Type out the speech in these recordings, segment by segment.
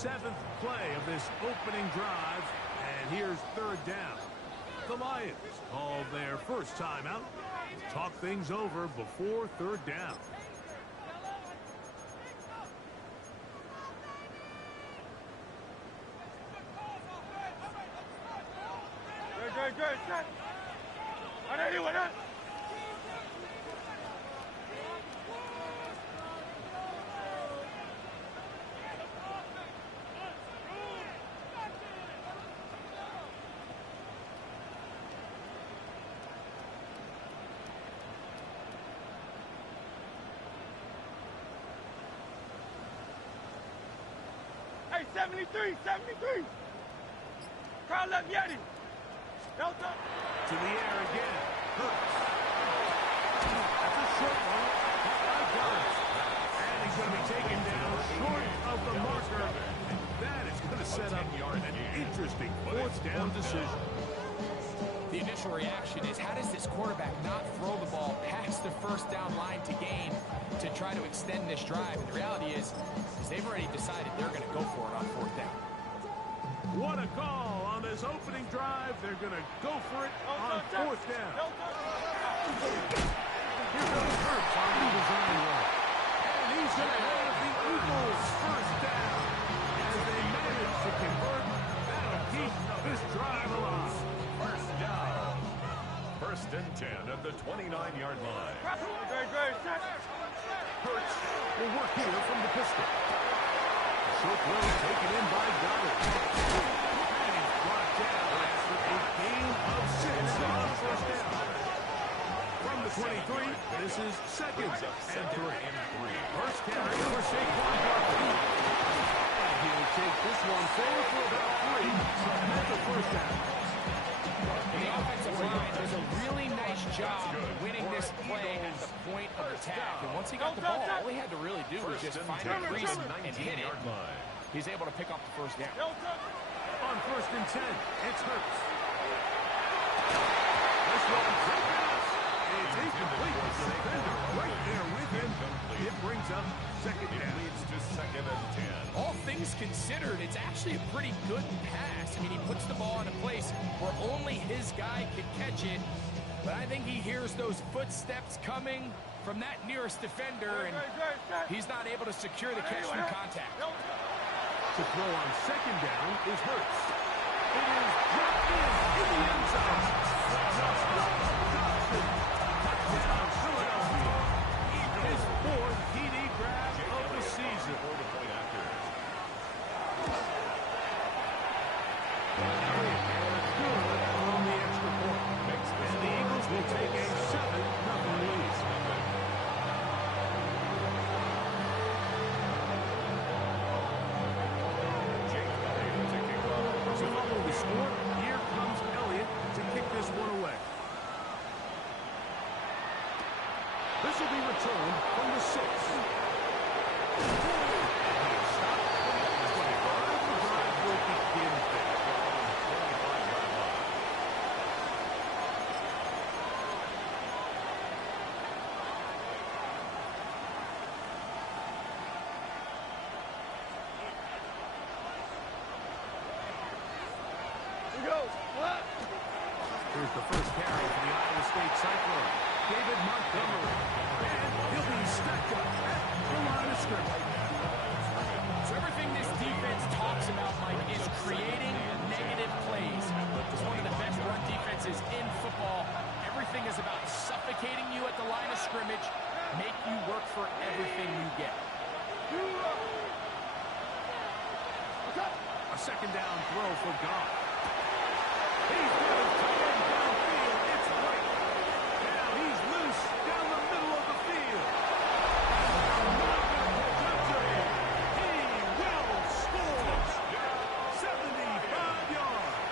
7th play of this opening drive, and here's 3rd down. The Lions called their first timeout. Talk things over before 3rd down. Good. Hey, 73. Crowd left Yeti. Delta. To the air again. Hurts. That's a short one. By Giants. And he's going to be taken down short of the marker. And that is going to set up an interesting 4th down decision. The initial reaction is, how does this quarterback not throw the ball past the 1st down line to gain to try to extend this drive? And the reality is they've already decided they're going to go for it on 4th down. What a call on this opening drive. They're going to go for it on 4th down. Here goes Hurts on the design run. And he's going to have the Eagles' 1st down. As they manage to convert, that'll keep this drive alive. 1st down. 1st and 10 at the 29-yard line. Hurts will work here from the pistol. Short throw taken in by Goddard. And he's brought down after a gain of 6 on 1st down. From the 23, this is 2nd and 3. First carry for Saquon Barkley. And he'll take this one forward for about 3. At the 1st down. The offensive line does a really nice job winning this play at the point of attack. And once he got the ball, all he had to really do was just find a crease and hit it. He's able to pick up the 1st down. On 1st and 10, it's Hurts. This one's taken up. It's incomplete. The defender right there with him. It brings up 2nd down. Leads to 2nd and 10. All things considered, it's actually a pretty good pass. I mean, he puts the ball in a place where only his guy can catch it. But I think he hears those footsteps coming from that nearest defender, and he's not able to secure the catch through contact. To throw on 2nd down is Hurts. It is dropped in the end zone. Touchdown, Philadelphia. His 4th TD grab of the season. Good on the extra point. And the Eagles will take a 7-0 lead. To follow the score, here comes Elliott to kick this one away. This will be returned from the 6. Stop. 25. The drive will begin there. Here's the first carry for the Iowa State Cyclone. David Montgomery. And he'll be stacked up at the line of scrimmage. So everything this defense talks about, Mike, is creating negative plays. It's one of the best run defenses in football. Everything is about suffocating you at the line of scrimmage, make you work for everything you get. A 2nd down throw for Goff. He's got his tight end downfield. It's right. Now he's loose down the middle of the field. He will score. 75 yards.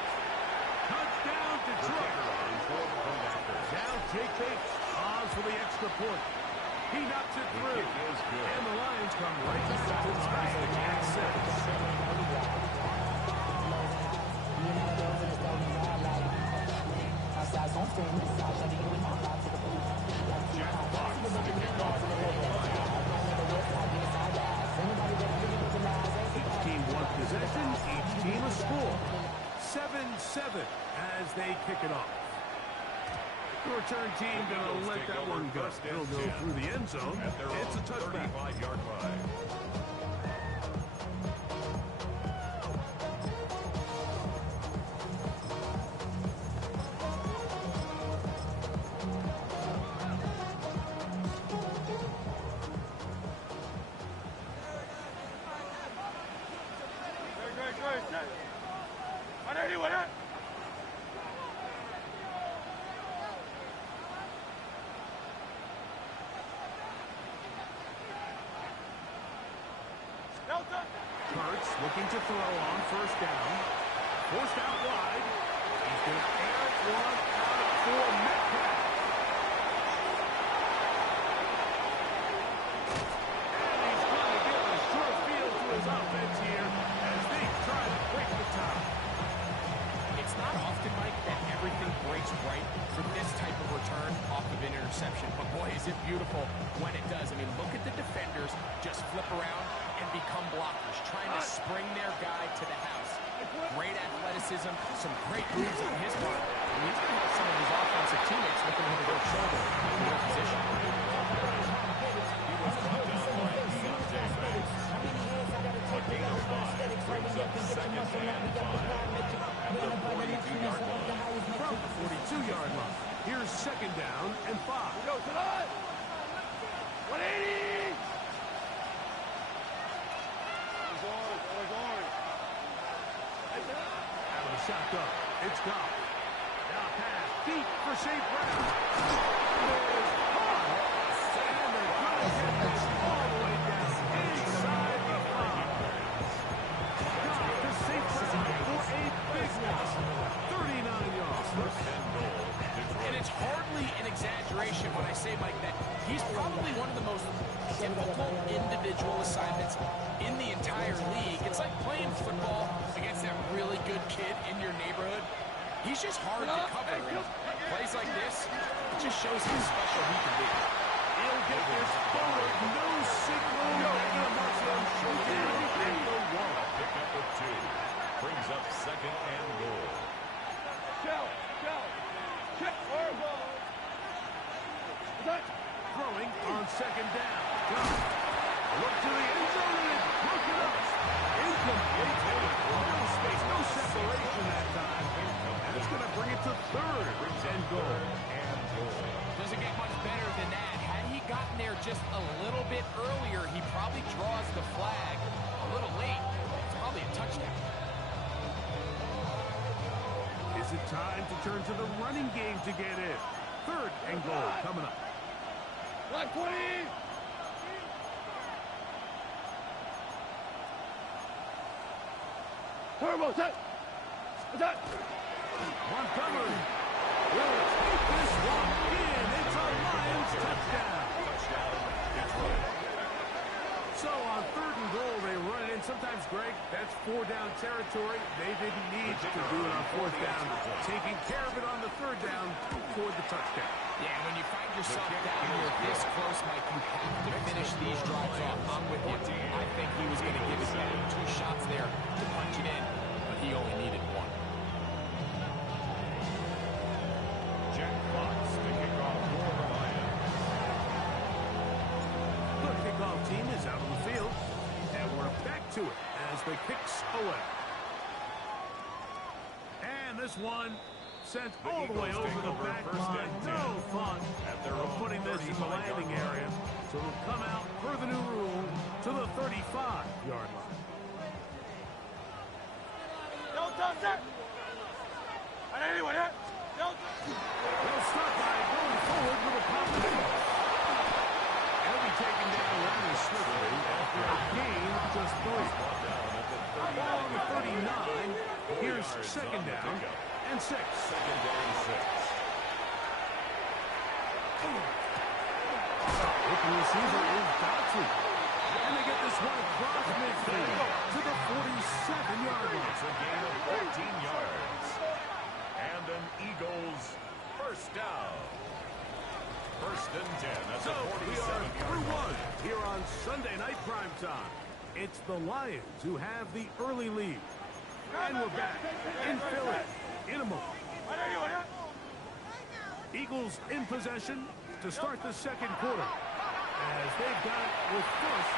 Touchdown Detroit. Now Jake Bates on for the extra point. He knocks it through. And the Lions come right back to tie at 6. score. 7-7 as they kick it off. The return team going to let that one go. It'll go through the end zone. It's a touchback. 35-yard line. Kurtz looking to throw on first down. Forced out wide. He's going to air one out for Metcalf. And he's going to give a short field to his offense here as they try to break the tie. It's not often, Mike, that everything breaks right for this type of return off of an interception. But boy, is it beautiful when it does. I mean, look at the defenders just flip around and become blockers, trying to spring their guy to the house. Great athleticism, some great moves on his part. And he's going to have some of his offensive teammates looking over their shoulder in their position. He was brought down by Deontay Banks. A gain of 5 brings up second and 5 at the 42-yard line. From the 42-yard line. Here's second down and 5. Go to the 180! Out of the shotgun. It's gone. Now pass deep for St. Brown. There's high. And they're going to get this all the way down inside the 5. Got to St. Brown for a big loss. 39 yards. First and goal, Detroit. And it's hardly an exaggeration when I say, Mike, that he's probably one of the most difficult individual assignments in the entire league. It's like playing football against that really good kid in your neighborhood. He's just hard to cover. And plays like this, it just shows how special he can be. He'll get this forward. No signal. Negative motion. And the one. Pick up with 2. Brings up second and goal. Throwing on second down. Look to the end zone and it's broken up. Incomplete. No space, no separation that time. And it's going to bring it to third and goal. Doesn't get much better than that. Had he gotten there just a little bit earlier, he probably draws the flag a little late. It's probably a touchdown. Is it time to turn to the running game to get in? Third and goal coming up. 120! Turbo, set! Attack! Montgomery will take this one in. It's a Lions touchdown. Touchdown, Detroit. So on third and goal, they run it in. Sometimes, Greg, that's 4-down territory. They didn't need to do it on fourth down. Taking care of it on the third down for the touchdown. Yeah, when you find yourself down here this close, Mike, you have to finish these drives off. I'm with you. I think he was going to give his man 2 shots there to punch it in, but he only needed 1. Jack Fox to kick off for the Lions. The kickoff team is out on the field, and we're back to it as the kicks away. And this one sent all the way over the back line. No fun of putting this in the landing area. So it'll come out per the new rule to the 35-yard line. Delta, set! On anyone, hit! Delta! They'll start by going forward with a pop. He'll be taken down rather swiftly after a gain of just 3. Ball on the 39. Here's second down and 6. Second down, 6. Open receiver is Dotson. And they get this one across midfield to the 47-yard line. It's a gain of 14 yards. And an Eagles first down. First and 10 at So the we are 47-yard through line. 1 here on Sunday Night Primetime. It's the Lions who have the early lead. And we're back in Philly in a moment. Eagles in possession to start the second quarter as they've got it with first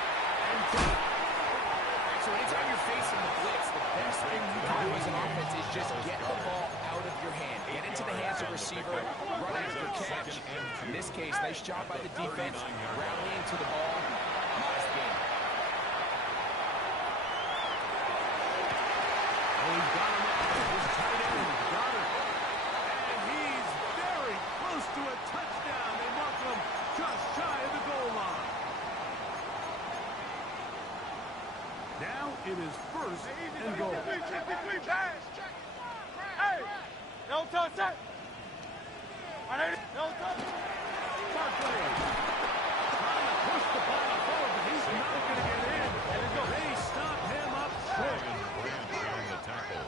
and 10. So anytime you're facing the blitz, the best thing you can do as an offense is just get the ball out of your hand. Get into the hands of receiver, run after catch. In this case, nice job by the defense, rallying to the ball. Nice game. Oh, he's got him up. His tight end got it. And he's very close to a touchdown. They mark him just shy of the goal line. Now it is first and goal. Hey! No touch it! No touch! Barkley trying to push the ball forward, but he's not going to get in. They stop him up short. On the tackle.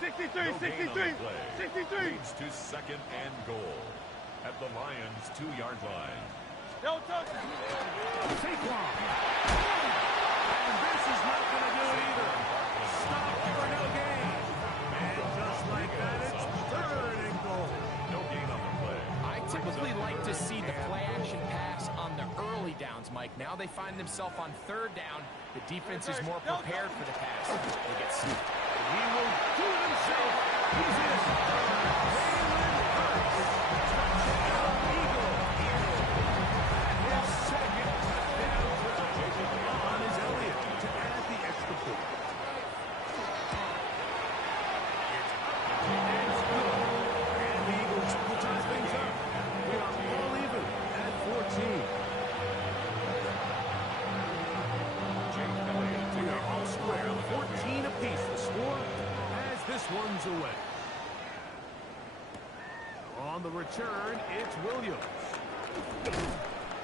63, 63, 63! Leads to second and goal at the Lions' 2-yard line. No touch! Saquon. And this is not going to do it either. Stop for no gain. And just like that, it's third and goal. No gain on the play. I typically like to see the play action pass on the early downs, Mike. Now they find themselves on third down. The defense is more prepared for the pass. They get snooped. He will do it himself. He's in. Jalen Hurts. Touchdown, Eagle. His second touchdown on is Elliott to add the extra point. It's good. And the Eagles will tie things up. We are all even at 14. We are all square. 14 apiece the score as this one's away. On the return, it's Williams.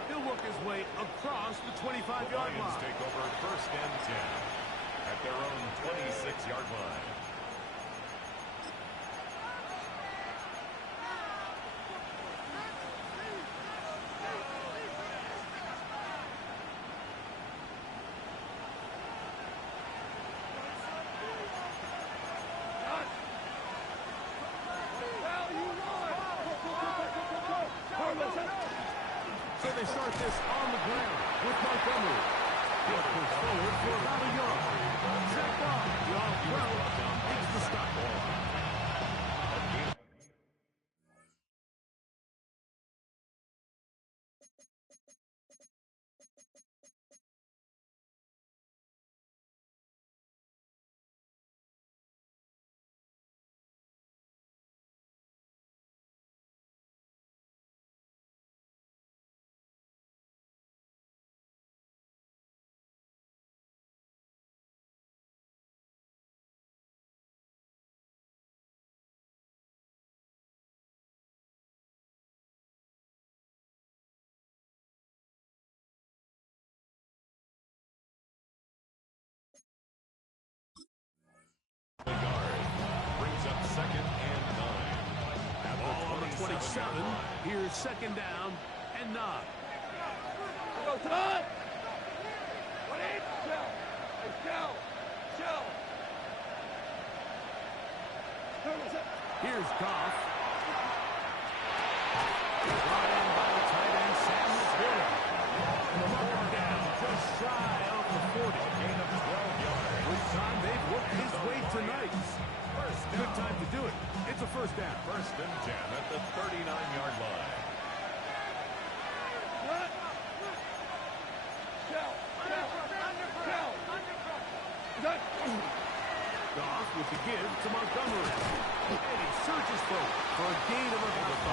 He'll work his way across the 25-yard Lions line. take over first and 10 at their own 26-yard line. So they start this on the ground with Montgomery. He'll push forward for about a yard. Zach Bob, the off-route, makes the stop. Brings up second and 9. Ball on the 27. Here's second down and 9. Go, Todd! Shell! Hey, Shell! Shell! Here's Goff. Brought in by the tight end, Sam McCoy. Down just shy of the 40. Gain of 12 yards. Good time they've worked his way tonight. Good time to do it. It's a first down. First and 10 at the 39-yard line. Goff with the give to Montgomery. And he surges forward for a gain of about 5.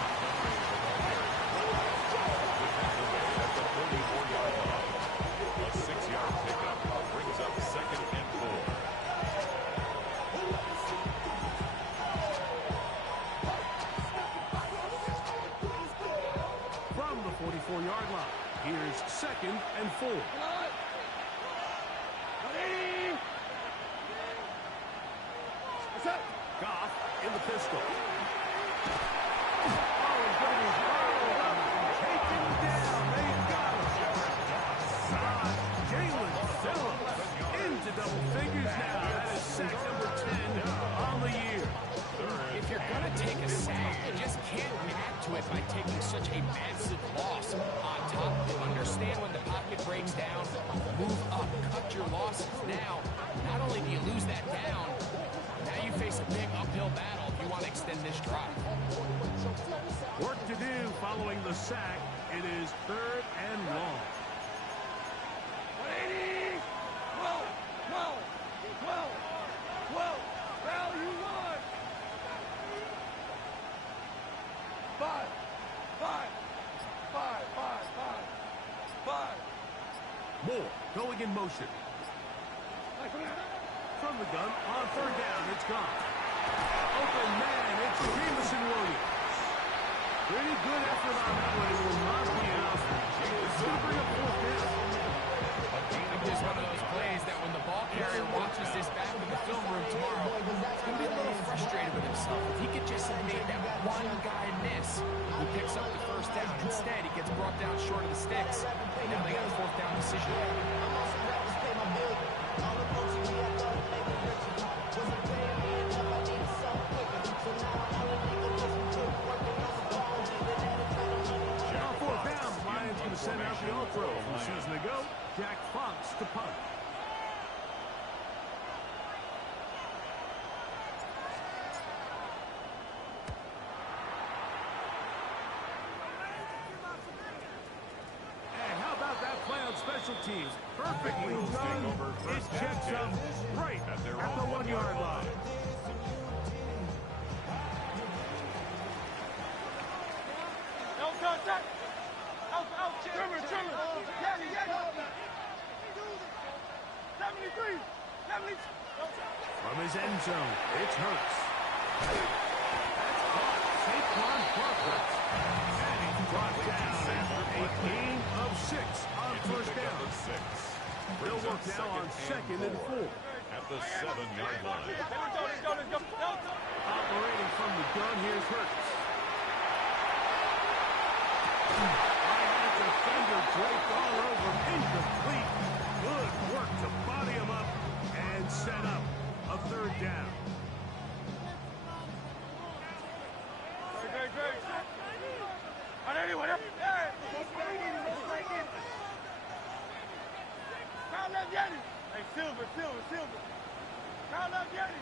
At the 34-yard line. A 6-yard pickup brings up second and 4. From the 44-yard line, here's second and 4. Goff in the pistol. Oh, goodness. Taken down. They got him. Jalen Phillips into double figures now. That is sack number 10 such a massive loss on top of it. Understand when the pocket breaks down, move up, cut your losses. Now, not only do you lose that down, now you face a big uphill battle if you want to extend this drive. Work to do following the sack. It is 3rd and long. 180. 12, 12, 12, 12. Value one. 5, 5, 5, 5, 5, 5. Moore going in motion. From the gun, on 3rd down, it's gone. Open man, it's Jamison Williams. Pretty good effort on that one. It will not be enough. It's going to bring up 4th down. Just one of those plays that when the ball carrier watches this back in the film room tomorrow, he's going to be a little frustrated with himself. If he could just have made that one guy miss, he picks up the 1st down. Instead, he gets brought down short of the sticks. Now they got a 4th down decision. Now 4th down, the Lions going to send out the all-throw. From the season to go, Jack Fox to punt. And how about that play on special teams? Perfectly done. It checks up right at the 1-yard line. No contact. Out, Trimmer. Yanni. 73. 70. From his end zone, it's Hurts. That's caught. Saquon Barkley. And he's brought down after a gain of 6 on 1st down. They'll work now on 2nd and 4. At the 7-yard line. Let's go. Operating from the gun, here's Hurts. I had a defender draped all over him. Incomplete. Good work to body him up and set up a 3rd down. Great. On anyone. Crown left Yanni. Hey, Silver. Crown left Yanni.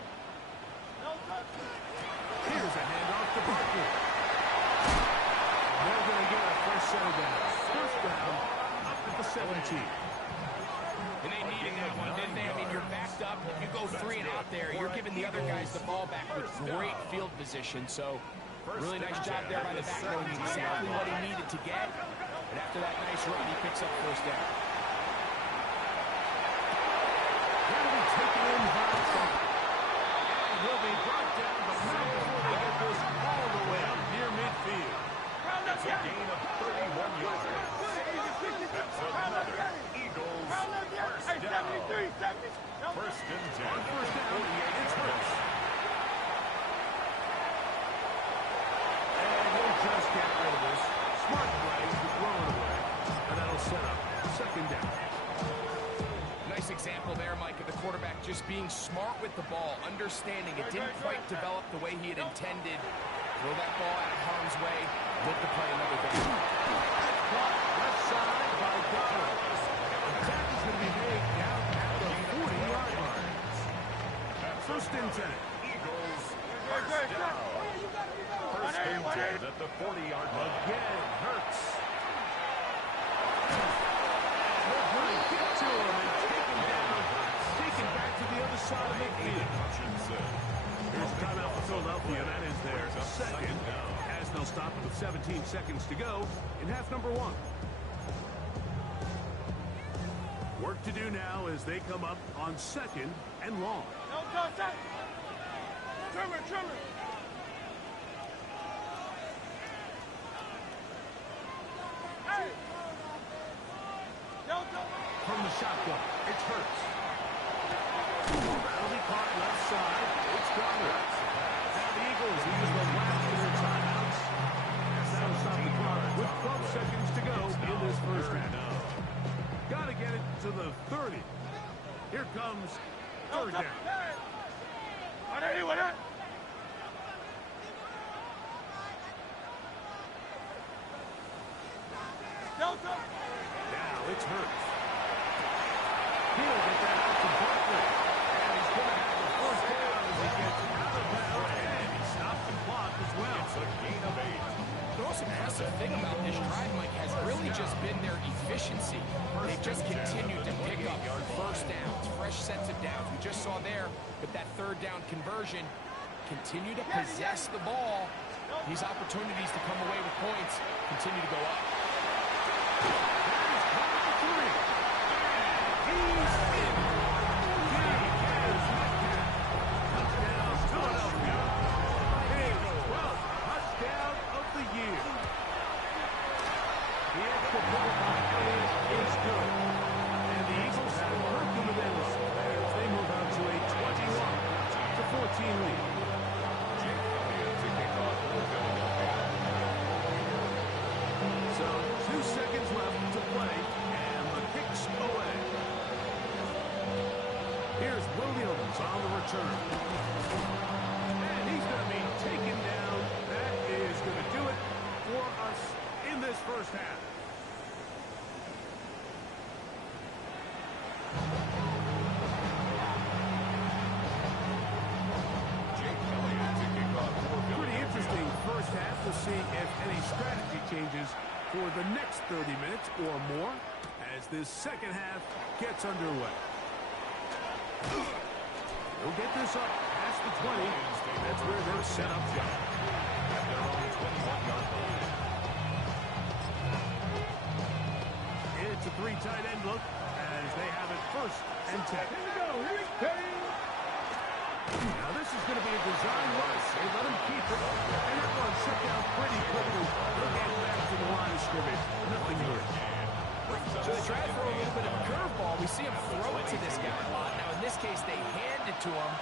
No touch. Here's a handoff to Barkley. They're going to get a first set of downs. 1st down, up at the 17. And they needed that one, didn't they? I mean, you're backed up. If you go 3 and out there, you're giving the other guys the ball back with great field position. So, really nice job there by the back, knowing exactly what he needed to get. And after that nice run, he picks up 1st down. That'll be taken in by Trump. And will be brought down, but not before they get this all the way up near midfield. It's a gain of 31 yards. That's another Eagles 1st down. 73. 1st and 10. On 1st down, it's Hurts. And he'll just get rid of this. Smart play to throw it away. And that'll set up 2nd down. Nice example there, Mike, of the quarterback just being smart with the ball, understanding it didn't quite develop the way he had intended. Throw that ball out of harm's way, live to play another day. Caught left side by Goddard. The tackle's going to be made down at the 40-yard line. 1st and 10. Eagles 1st down. 1st and 10 at the 40-yard line. Again, Hurts. They're going to get to him and take him down. Taken back to the other side of midfield. Here's a timeout for Philadelphia. That is their 2nd down. As they'll stop it with 17 seconds to go in half number 1. Work to do now as they come up on 2nd and long. No contact. Trimmer. Hey. From the shotgun, it's Hurts. That'll be caught left side. It's Goddard. Now the Eagles use the last of their timeouts. As that'll stop the clock with 12 seconds to go in this 1st half. Got to get it to the 30. Here comes 3rd down. On anyone. Now it's Hurts. He'll get that out to Barkley. And he's going to have the first down as he gets out of bounds. And he stops the clock as well. It's a gain of 8. The most impressive thing about this drive, Mike, has really just been their efficiency. They've just continued to pick up first downs, fresh sets of downs. We just saw there with that third down conversion, continue to possess the ball. These opportunities to come away with points continue to go up. On the return. And he's going to be taken down. That is going to do it for us in this first half. Pretty interesting first half. We'll see if any strategy changes for the next 30 minutes or more as this second half gets underway. He'll get this up past the 20. That's where they're set up shop. They're on the 21-yard line. It's a 3 tight end look as they have it first and 10. Here we go. Now this is going to be a design run. They let him keep it. And that one shut down pretty quickly. They'll get back to the line of scrimmage. Nothing here. So they try to throw a little bit of a curveball. We see him throw it to this guy a lot. Now, in this case, they hand it to him,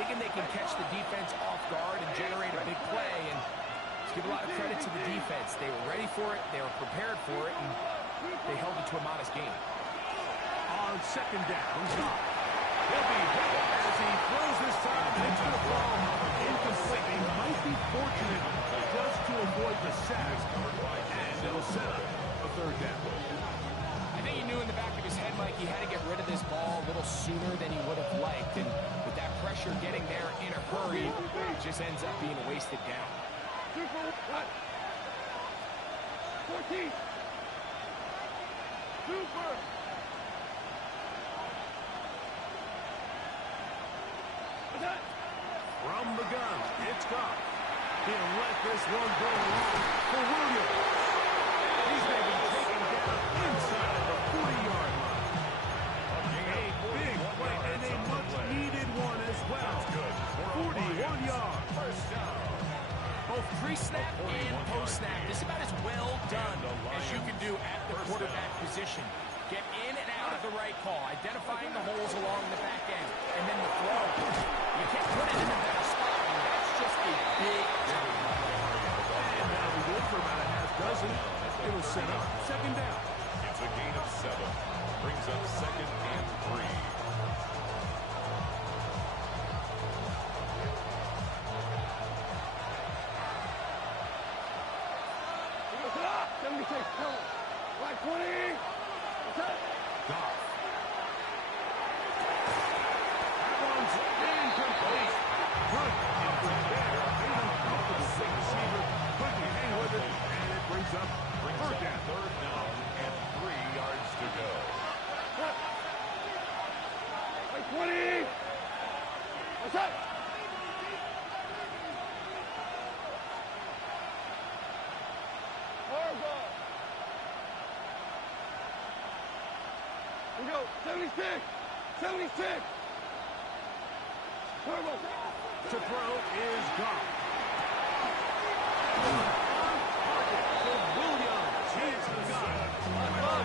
thinking they can catch the defense off guard and generate a big play. And to give a lot of credit to the defense. They were ready for it, they were prepared for it, and they held it to a modest game. On second down, he'll be hit as he throws this time into the ball. Incomplete. He might be fortunate just to avoid the sack. And it'll set up a third down. I think he knew in the back of his head, Mike, he had to get rid of this ball a little sooner than he would have liked. And with that pressure getting there in a hurry, it just ends up being a wasted down. 14. Super. From the gun, it's Goff. He'll let this one go long for Williams. He's maybe taken down inside the 40-yard line. A big play and a much-needed one as well. 41 yards. First down. Both pre-snap and post-snap. This is about as well done as you can do at the quarterback position. Get in and out of the right call, identifying the holes along the back end, and then the throw. You can't put it in a better spot. I mean, that's just a big jump. And that'll be good for about a half dozen. It'll set up second down. It's a gain of 7. Brings up second and 3. Like 20. Goff. That one's incomplete. Good into there. An uncomfortable big receiver. Couldn't hang with it. And it brings up third down. Third down and 3 yards to go. Like 20. What's up? We go. 76. 76. Turbo. To throw is Goff. Williams. He's got it.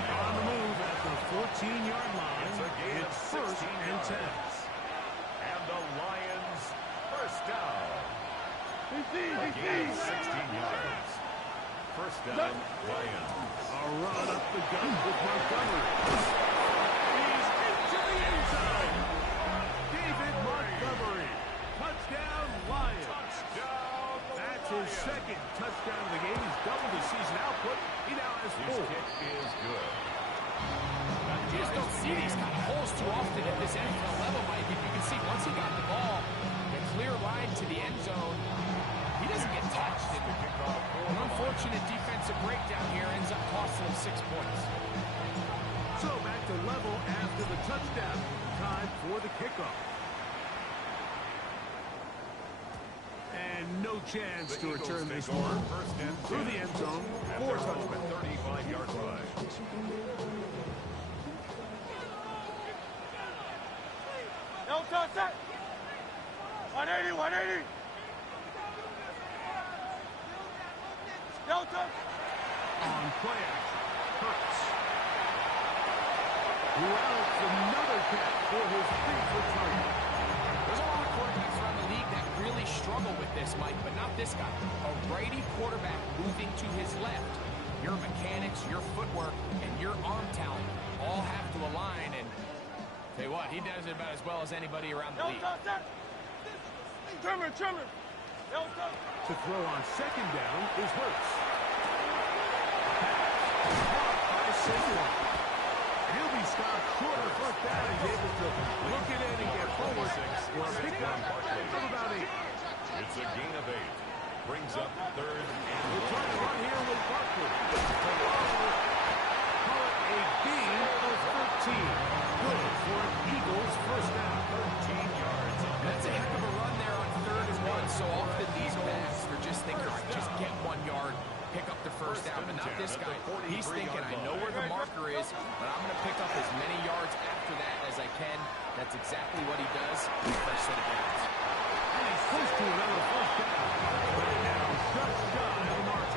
On the move at the 14-yard line. It's first and 10. And the Lions first down. DC. Gain of 16 yards. First down, Lions. A run up the gun with Montgomery. He's into the end zone. David Montgomery. Touchdown, Lions. Touchdown, That's his second touchdown of the game. He's doubled his season output. He now has 4. His kick is good. You just don't see these kind of holes too often at this NFL level, Mike. If you can see, once he got the ball, the clear line to the end zone, he doesn't get touched. And an unfortunate defensive breakdown here ends up costing him 6 points. So back to level after the touchdown. Time for the kickoff. And no chance to return this one. Through the end zone, 4 touchdowns. 35-yard line. No touch that. 180, 180. No touch. On play action, Hurts. Who else? Another catch for his favorite target. There's a lot of quarterbacks around the league that really struggle with this, Mike, but not this guy. A righty quarterback moving to his left. Your mechanics, your footwork, and your arm talent all have to align, and tell you what, he does it about as well as anybody around the No league. touch that. Trimmer, trimmer. No touch. To throw on second down is Hurts. Caught by Saquon. He'll be stopped short of first down. He's able to look it in and get forward for a pickup of about 8. It's a gain of 8. Brings up third and We'll try to run here with Barkley. Call it a gain of 13. Good for an Eagles first down. 13 yards. That's a heck of a run there on 3rd and 1. So often these backs are just thinking, all right, just get 1 yard, pick up the first down. But not this guy. He's thinking, I know where the marker is, but I'm going to pick up as many yards after that as I can. That's exactly what he does in the first set of downs. And he's close to another first down. Right now, just shy of the mark.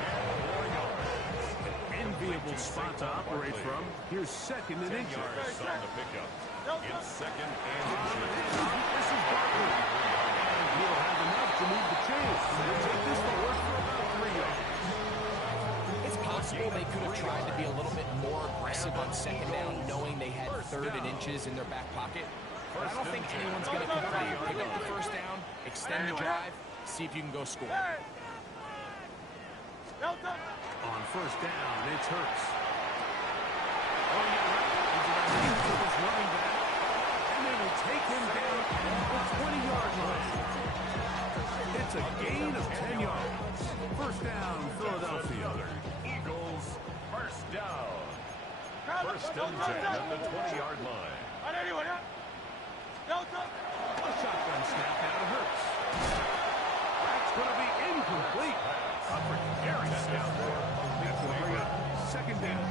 An enviable spot to operate from. Here's second and 10 inches. yards on the pickup. It's second and inches. This is Barkley. And he'll have enough to move the chains. They'll take this forward for about 3 yards. It's possible they could have tried to be a little bit more aggressive on second down, knowing they had 3rd and inches in their back pocket. But I don't think anyone's going to complain. Pick up the first down, extend the drive, see if you can go score. No touch. On first down, it's Hurts. Oh, yeah, right. He's in the hands of his running back. And they will take him down at the 20-yard line. It's a gain of 10 yards. First down, Philadelphia. Eagles first down. First and 10 at the 20-yard line. 180, 180. No touch. A shotgun snap out of Hurts. That's going to be incomplete. Second down.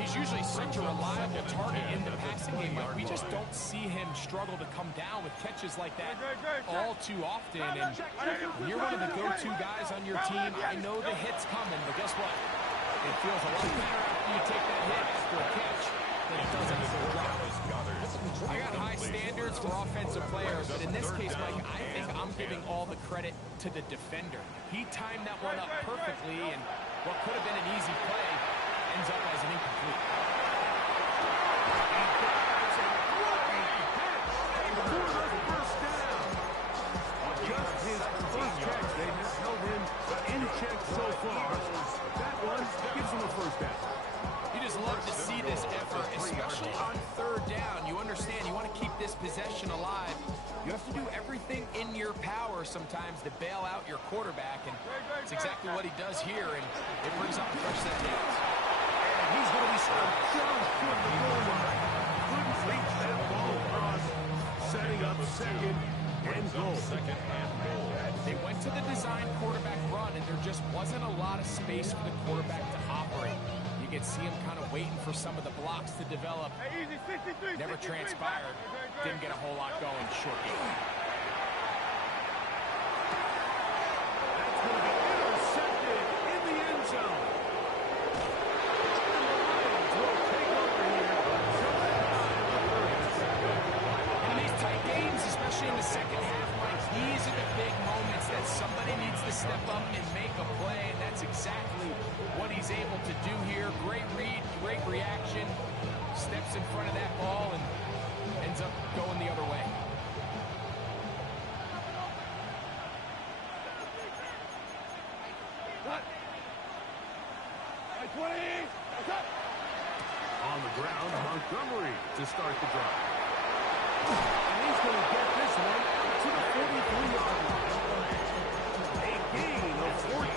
He's usually such a reliable target in the passing game, but we just don't see him struggle to come down with catches like that all too often. And when you're one of the go-to guys on your team, I know the hit's coming, but guess what? It feels a lot better after you take that hit after a catch than it does after a drop. I got high standards for offensive players, but in this case, Mike, I think I'm giving all the credit to the defender. He timed that one up perfectly, and what could have been an easy play ends up as an incomplete. Just his first catch. They have held him in check so far. That one gives him a first down. You just love to see this effort, especially on 3rd down. You understand, you want to keep this possession alive. You have to do everything in your power sometimes to bail out your quarterback, and it's exactly what he does here, and it brings up a fresh set of downs. And he's going to be stopped just from the goal line. Couldn't reach that ball across, setting up second and goal. They went to the design quarterback run, and there just wasn't a lot of space for the quarterback to operate. You could see him kind of waiting for some of the blocks to develop. Hey, easy, 63, Never 63, transpired. Didn't get a whole lot going short game. That's going to be intercepted in the end zone. And the Lions will take over here. In these tight games, especially in the second half, Mike, these are the big moments that somebody needs to step up and make a play, and that's exactly what he's able to do here. Great read, great reaction, steps in front of that ball and ends up going the other way. Montgomery to start the drive. And he's going to get this one to the 43-yard line. A gain of 14.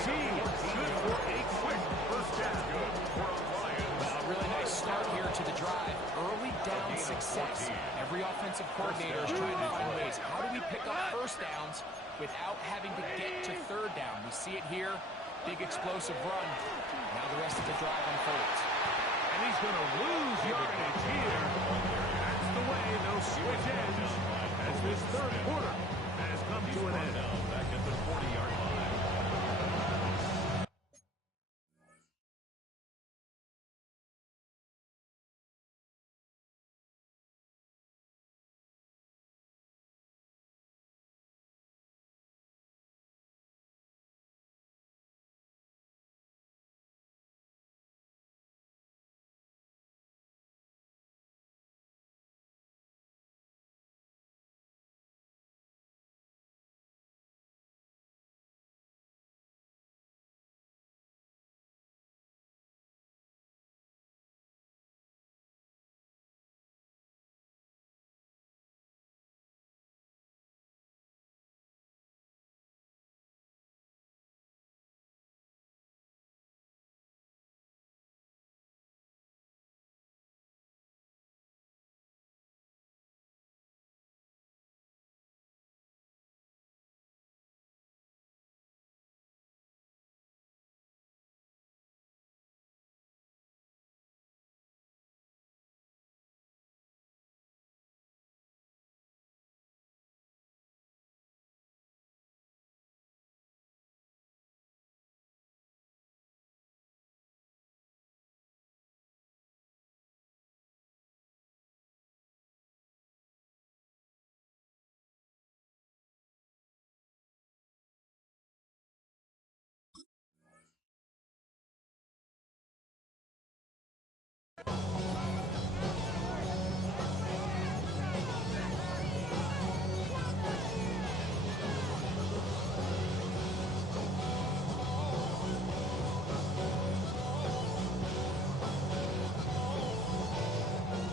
Good for a quick first down. Good for a Lions. Well, a really nice start here to the drive. Early down success. Every offensive coordinator is trying to find ways. How do we pick up first downs without having to get to third down? We see it here. Big explosive run. Now the rest of the drive unfolds. And he's going to lose yardage here. That's the way they'll switch ends as this third quarter has come to an end. Back at the 40-yard line.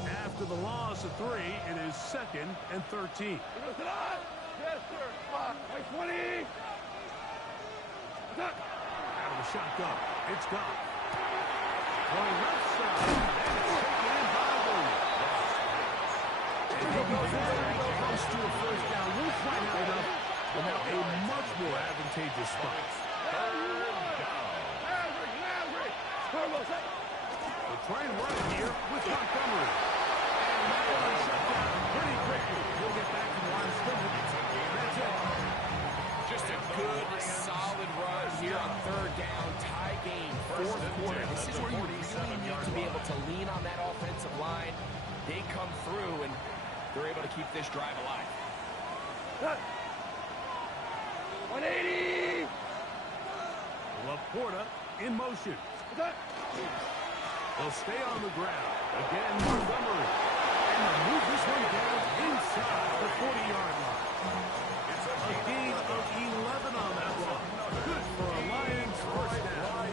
After the loss of 3, it is 2nd and 13. Yes, sir. Come on. 20. Out of the shotgun. It's gone. Going left side. And it's taken in by Williams. And he goes away and comes to a first down. We'll find out enough. But now a much more advantageous spot. We're trying running here with Montgomery. And that one shut down pretty quickly. He'll get back to the line of scrimmage. That's it. Just a good, solid run here on third down. Tie game, fourth quarter. This is where you really need to be able to lean on that offensive line. They come through, and they're able to keep this drive alive. 180. Laporta in motion. They'll stay on the ground. Again, Montgomery. And they'll move this one down inside the 40-yard line. It's a gain of 11 on that one. Good for a Lions first down.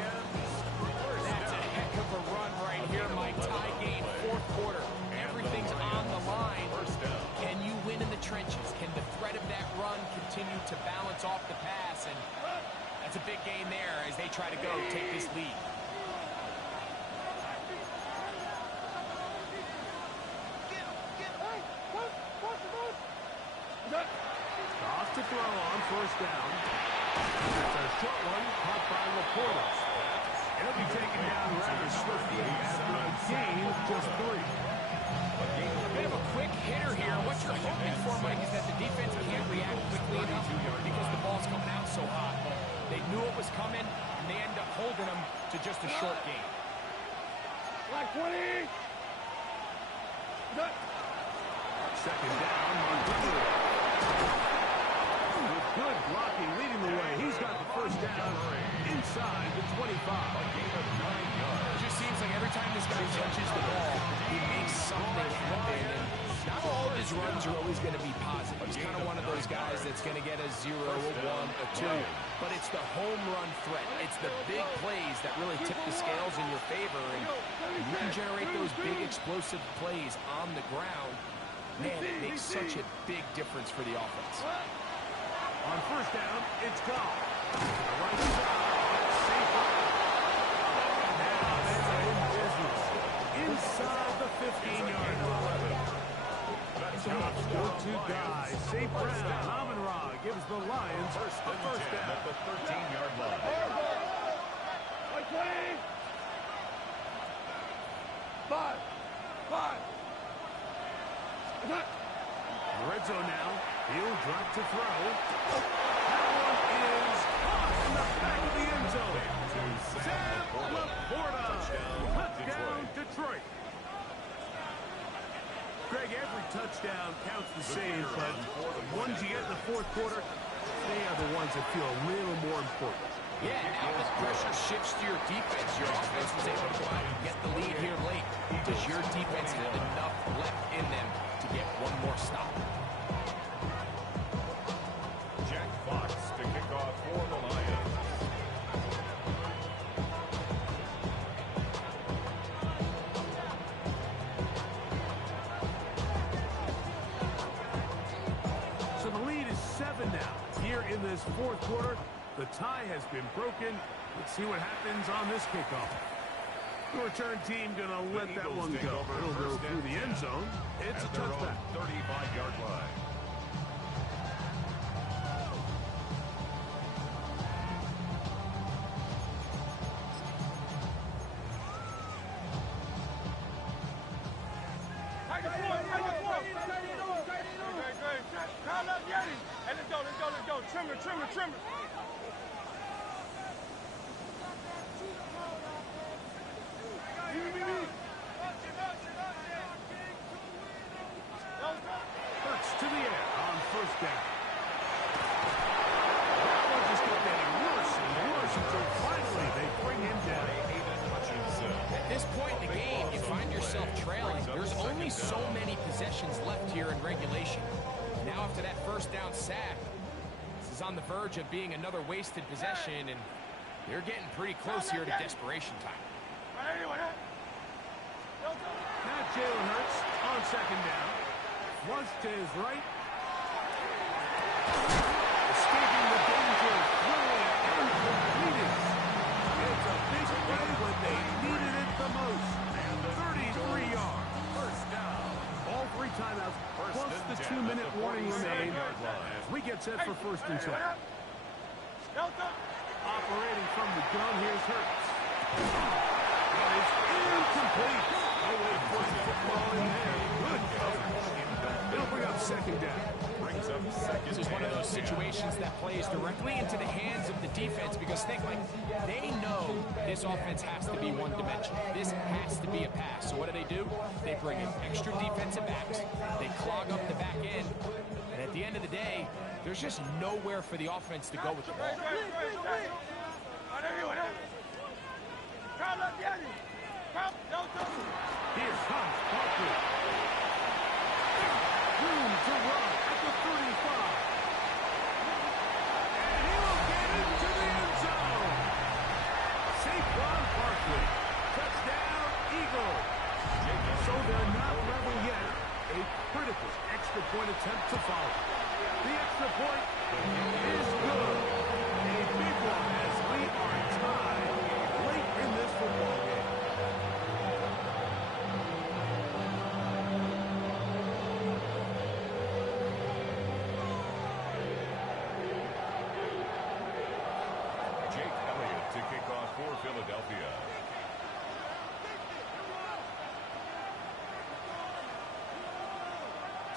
That's a heck of a run right here, Mike. Tie game, fourth quarter. Everything's on the line. Can you win in the trenches? Can the threat of that run continue to balance off the pass? And that's a big gain there as they try to go take this lead. Off to throw on first down. That's a short one caught by Laporta. It'll be taken down rather swiftly after a gain of just 3. A bit of a quick hitter here. What you're hoping for, Mike, is that the defense can't react quickly enough because the ball's coming out so hot. But they knew it was coming, and they end up holding them to just a short gain. Like 20. Second down, Montgomery. With good blocking leading the way. He's got the first down inside the 25. A gain of 9 yards. It just seems like every time this guy touches the ball, he makes something happen. And not all of his runs are always going to be positive. He's kind of one of those guys that's going to get a 0, a 1, a 2. But it's the home run threat. It's the big plays that really tip the scales in your favor. And you can generate those big explosive plays on the ground. Man, it makes such a big difference for the offense. On first down, it's gone. Right side, safe. Now they're in business. Inside the 15-yard line. Top score 2 guys. St. Brown, Amon-Ra gives the Lions a first down at the 13-yard line. Five. Red zone now. He'll drop to throw. That one is caught in the back of the end zone. Sam Laporta. Touchdown, Detroit. Greg, every touchdown counts the same, but the ones you get in the fourth quarter, they are the ones that feel a little more important. Yeah, now as pressure shifts to your defense, your offense was able to go out and get the lead here late. Does your defense have enough left in them to get one more stop? Jack Fox to kick off for the Lions. So the lead is 7 now. Here in this fourth quarter, the tie has been broken. Let's see what happens on this kickoff. The return team going to let that one go. It'll go through the end zone. It's a touchback. 35-yard line. Trimmer. Hurts to the air on first down. That one just kept getting worse and worse until finally they bring him down. At this point in the game, you find yourself trailing. There's only so many possessions left here in regulation. Now after that first down sack, this is on the verge of being another wasted possession, and they're getting pretty close here to desperation time. Now Jalen Hurts on second down. Flush to his right. Escaping the danger. Throwing and completing. It's a big play when they needed it the most. And 33 yards. First down. All 3 timeouts plus the 2-minute warning remain as we get set for first and 10. Operating from the gun, here's Hurts. And it's incomplete. No way to put the football in there. Good coverage. They'll bring up second down. Brings up second. This is one of those situations that plays directly into the hands of the defense because think like they know this offense has to be one-dimensional. This has to be a pass. So what do? They bring in extra defensive backs. They clog up the back end. And at the end of the day, there's just nowhere for the offense to go with the ball. Here comes Barkley. Room to run at the 35. And he'll get into the end zone. Saquon Barkley. Touchdown, Eagles. So they're not level yet. A critical extra point attempt to follow. The extra point is good. A big one as we are tied late in this football game. To kick off for Philadelphia.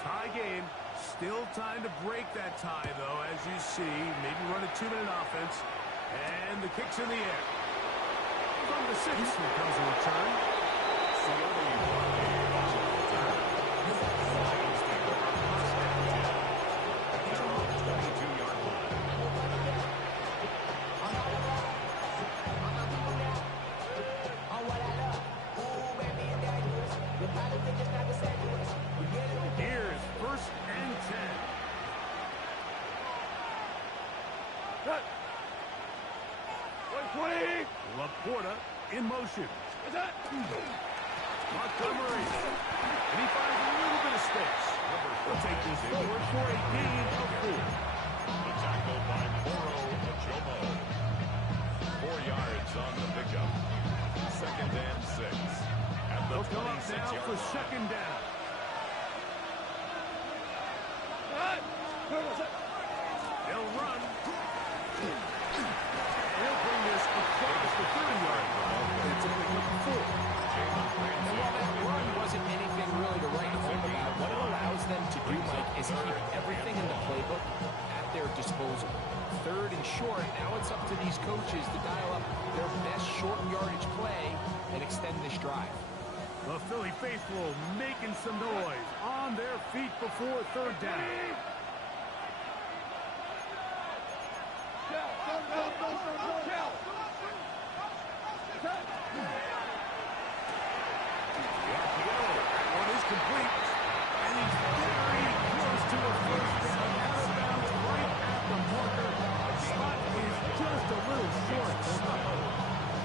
Tie game. Still time to break that tie, though, as you see. Maybe run a 2-minute offense. And the kick's in the air. From the 6, here comes a return. Here's first and 10. 120. Laporta in motion. Montgomery. And he finds a little bit of space. He'll take this forward for a gain of 4. The tackle by Moro Ochomo. 4 yards on the pickup. 2nd and 6. At the They'll come up now 26-yard for line. 2nd down. They'll run. He'll bring this across the 30-yard line. It's a pick up 4. And while that run wasn't anything really to write home about, what it allows them to do, Mike, is keep everything in the playbook at their disposal. 3rd and short, now it's up to these coaches to dial up their best short yardage play and extend this drive. The Philly faithful making some noise on their feet before 3rd down. That one is complete. And he's very close to a 1st down. Out of bounds right at the marker. Spot is just a little short.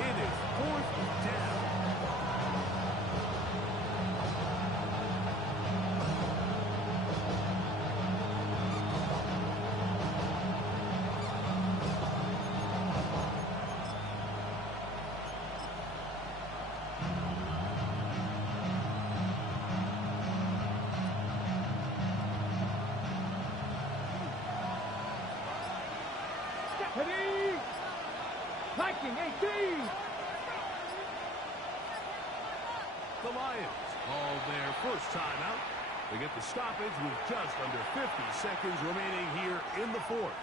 It is 4th down. Liking 18. The Lions call their first timeout. They get the stoppage with just under 50 seconds remaining here in the 4th.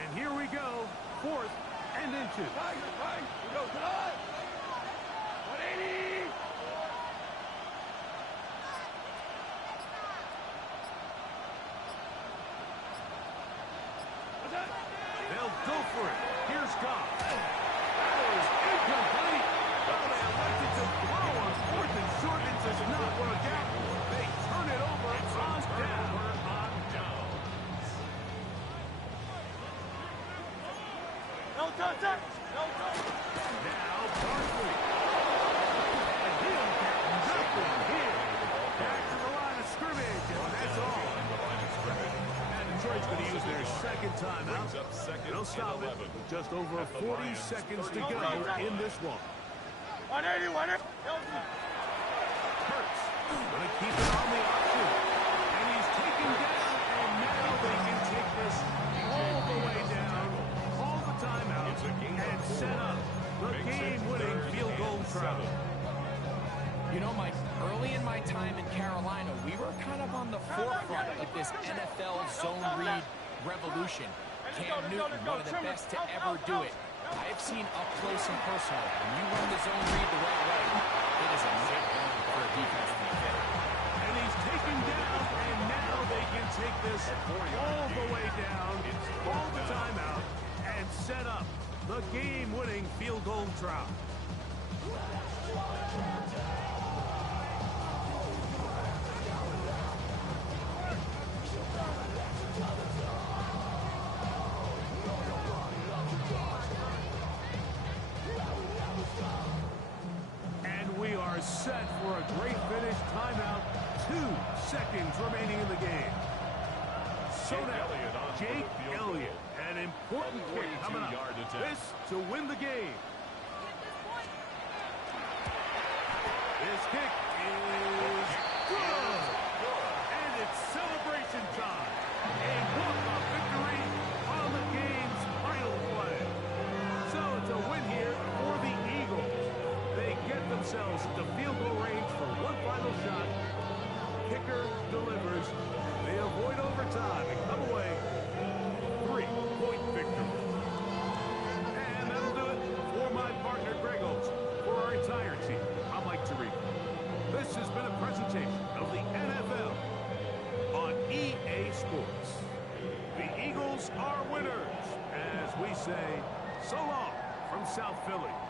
And here we go, 4th and inches. Right. We go to the line. 180. They'll go for it. Here's Goff. That is incomplete. Well, they elected to throw on 4th and short. It does not work out. They turn it over on down. No contact. No contact. Now Barkley. And he'll get nothing here. Back to the line of scrimmage, and that's all. And Detroit's going to use their 2nd timeout. They'll stop it with just over 40 seconds to go in this one. 180. 180. Hurts going to keep it on the option. And he's taken down, and now they can take this all the way down. Call the timeout and set up the game-winning field goal try. You know, Mike, early in my time in Carolina, we were kind of on the forefront of this NFL zone read revolution. Cam Newton, one of the best to ever do it. I have seen up close and personal. When you run the zone read the right way, it is a nightmare for a defense to get. And he's taken down, and now they can take this all the way down, call the timeout, and set up the game-winning field goal try. And we are set for a great finish. Timeout. 2 seconds remaining in the game. So now, Jake Elliott, an important kick coming up. This to win the game. This kick is good. And it's celebration time. A walk-off victory on the game's final play. So it's a win here for the Eagles. They get themselves into field goal range for one final shot. Kicker delivers. They avoid overtime and come away 3-point victory. And that'll do it for my say so long from South Philly.